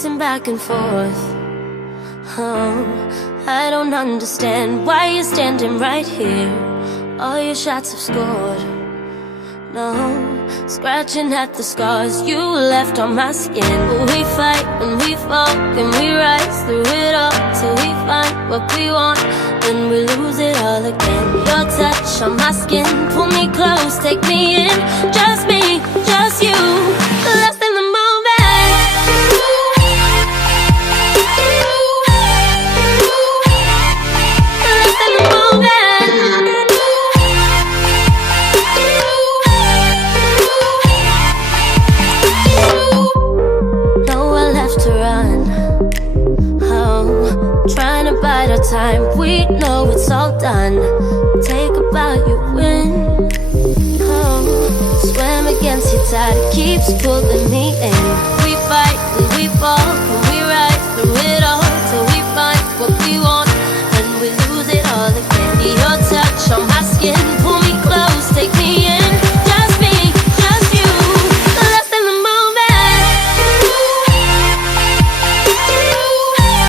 pacing back and forth. Oh, I don't understand why you're standing right here. All your shots have scored. No, scratching at the scars you left on my skin. We fight and we fall and we rise through it all till we find what we want, then we lose it all again. Your touch on my skin, pull me close, take me in. Just me, just you, lost in the moment. Lost in the moment. Nowhere left to run. Oh, trying to bide our time, we know it's all done. Take a bow, you win. Oh, swim against your tide, it keeps pulling me in. We fight and we fall